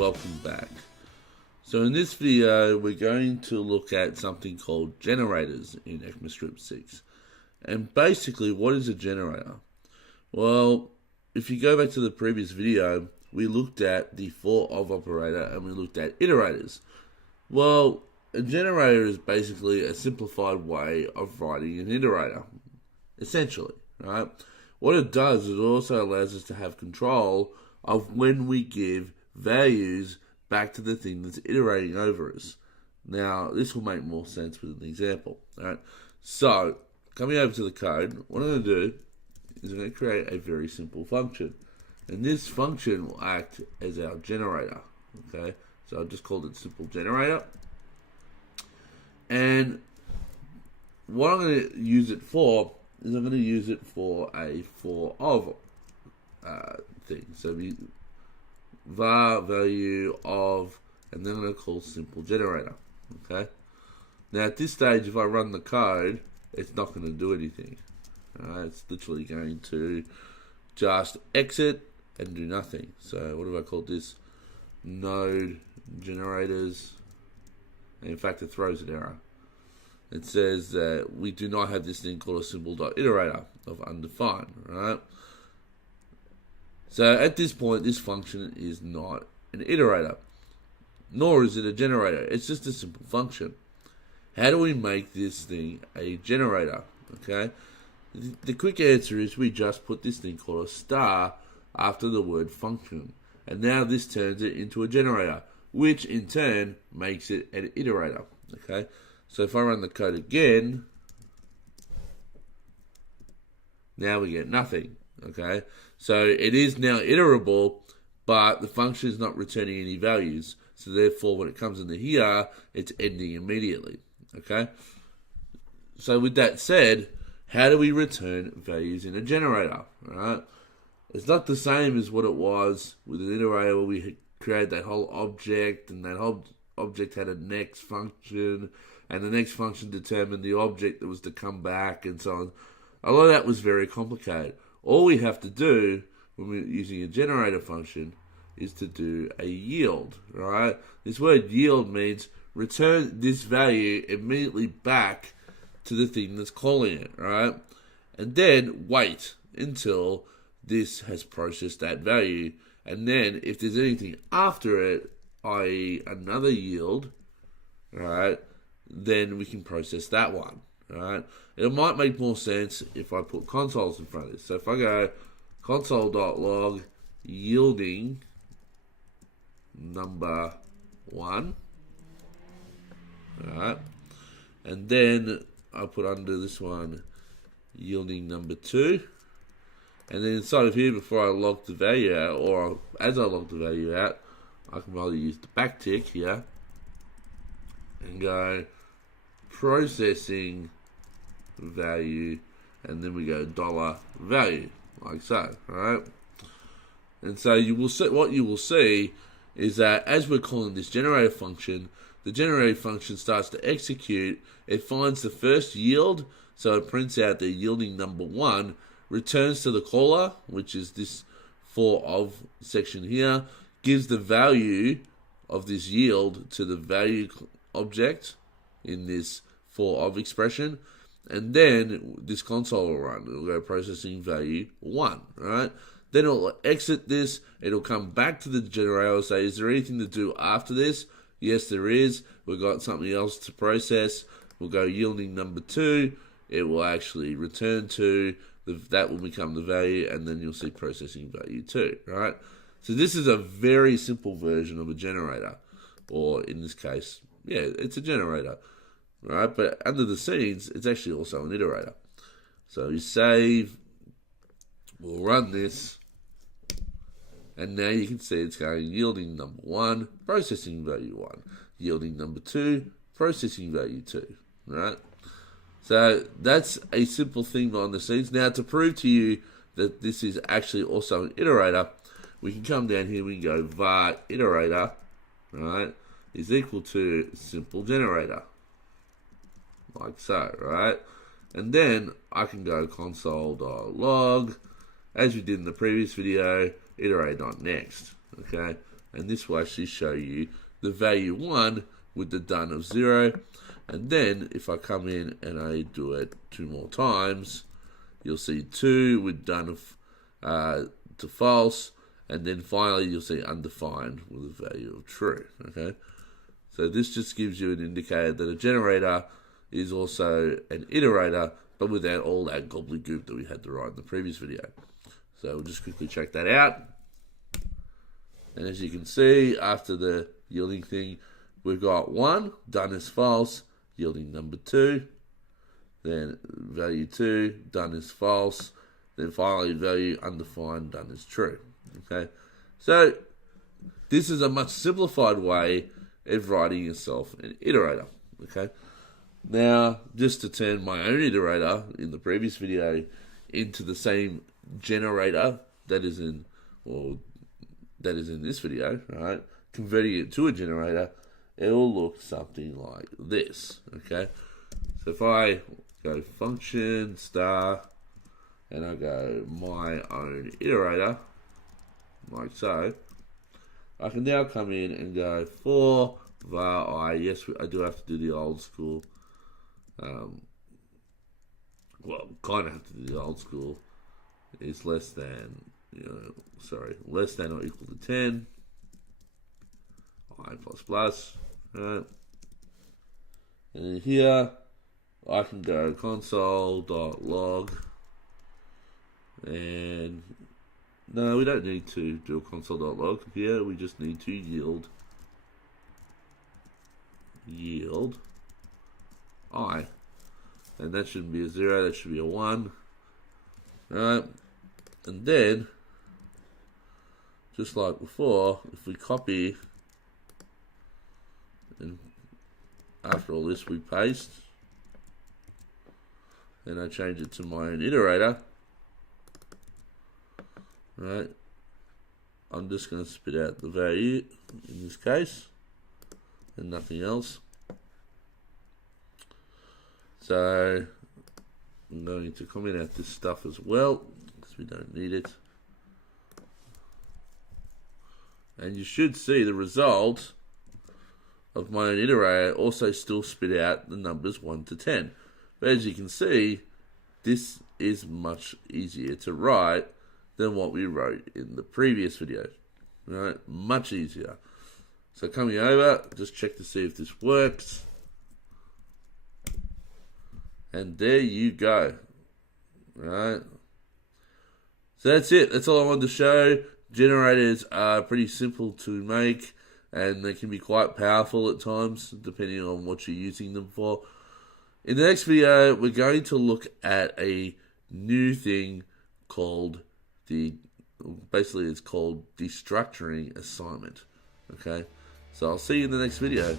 welcome back. So in this video we're going to look at something called generators in ECMAScript 6. And basically, what is a generator? Well, if you go back to the previous video, we looked at the for of operator and we looked at iterators. Well, a generator is basically a simplified way of writing an iterator, essentially, right? What it does is it also allows us to have control of when we give values back to the thing that's iterating over us. Now, this will make more sense with an example, right? So, coming over to the code, what I'm going to do is I'm going to create a very simple function. And this function will act as our generator, okay? So I've just called it simple generator. And what I'm going to use it for is I'm going to use it for a for of thing. So var value of, and then I'm going to call simple generator, okay? Now at this stage, if I run the code, it's not going to do anything. It's literally going to just exit and do nothing. So what have I called this? Node generators. And in fact, it throws an error. It says that we do not have this thing called a simple.iterator of undefined, right? So at this point, this function is not an iterator, nor is it a generator. It's just a simple function. How do we make this thing a generator? Okay, the quick answer is we just put this thing called a star after the word function, and now this turns it into a generator, which in turn makes it an iterator. Okay, so if I run the code again, now we get nothing. Okay, so it is now iterable, but the function is not returning any values. So therefore, when it comes into here, it's ending immediately. Okay, so with that said, how do we return values in a generator? Right, it's not the same as what it was with an iterator where we created that whole object, and that whole object had a next function, and the next function determined the object that was to come back, and so on. A lot of that was very complicated. All we have to do when we're using a generator function is to do a yield, right? This word yield means return this value immediately back to the thing that's calling it, right? And then wait until this has processed that value. And then if there's anything after it, i.e. another yield, right, then we can process that one, right? It might make more sense if I put consoles in front of this. So if I go console.log yielding number 1, alright, and then I put under this one yielding number 2, and then inside of here, before I log the value out, or as I log the value out, I can rather use the backtick here and go processing value, and then we go $value, like so, right? And so you will see, what you will see is that as we're calling this generator function, the generator function starts to execute. It finds the first yield, so it prints out the yielding number 1, returns to the caller, which is this for of section here, gives the value of this yield to the value object in this for of expression, and then this console will run. It'll go processing value 1, right? Then it'll exit this. It'll come back to the generator and say, is there anything to do after this? Yes, there is. We've got something else to process. We'll go yielding number 2. It will actually return to, that will become the value, and then you'll see processing value 2, right? So this is a very simple version of a generator, or in this case, yeah, it's a generator, right? But under the scenes, it's actually also an iterator. So you save, we'll run this, and now you can see it's going yielding number 1, processing value 1, yielding number 2, processing value 2, right? So that's a simple thing behind the scenes. Now, to prove to you that this is actually also an iterator, we can come down here, we can go var iterator, right, is equal to simple generator, like so, right? And then I can go console.log, as we did in the previous video, iterate.next, okay? and this will actually show you the value 1 with the done of 0. And then if I come in and I do it 2 more times, you'll see 2 with done of to false, and then finally you'll see undefined with a value of true. Okay, so this just gives you an indicator that a generator is also an iterator, but without all that gobbledygook that we had to write in the previous video. So we'll just quickly check that out. And as you can see, after the yielding thing, we've got 1 done as false, yielding number 2, then value 2 done as false, then finally value undefined done as true. Okay, so this is a much simplified way of writing yourself an iterator. Okay, now just to turn my own iterator in the previous video into the same generator that is in this video, right? Converting it to a generator, it will look something like this. Okay, so if I go function star and I go my own iterator, like so, I can now come in and go for var I. Yes, I do have to do the old school. Well, kind of have to do the old school. Is less than, less than or equal to 10. I plus plus. Right. And then here, I can go console.log. And no, we don't need to do a console.log here. We just need to yield I. And that shouldn't be a 0, that should be a 1. Right. And then, just like before, if we copy, and after all this we paste, and I change it to my own iterator, right, I'm just going to spit out the value in this case, and nothing else. So I'm going to comment out this stuff as well, because we don't need it. And you should see the result of my own iterator also still spit out the numbers 1 to 10. But as you can see, this is much easier to write than what we wrote in the previous video. Right? Much easier. So coming over, just check to see if this works. And there you go. Right. So that's it. That's all I wanted to show. Generators are pretty simple to make, and they can be quite powerful at times, depending on what you're using them for. In the next video, we're going to look at a new thing called basically it's called destructuring assignment. Okay. So I'll see you in the next video.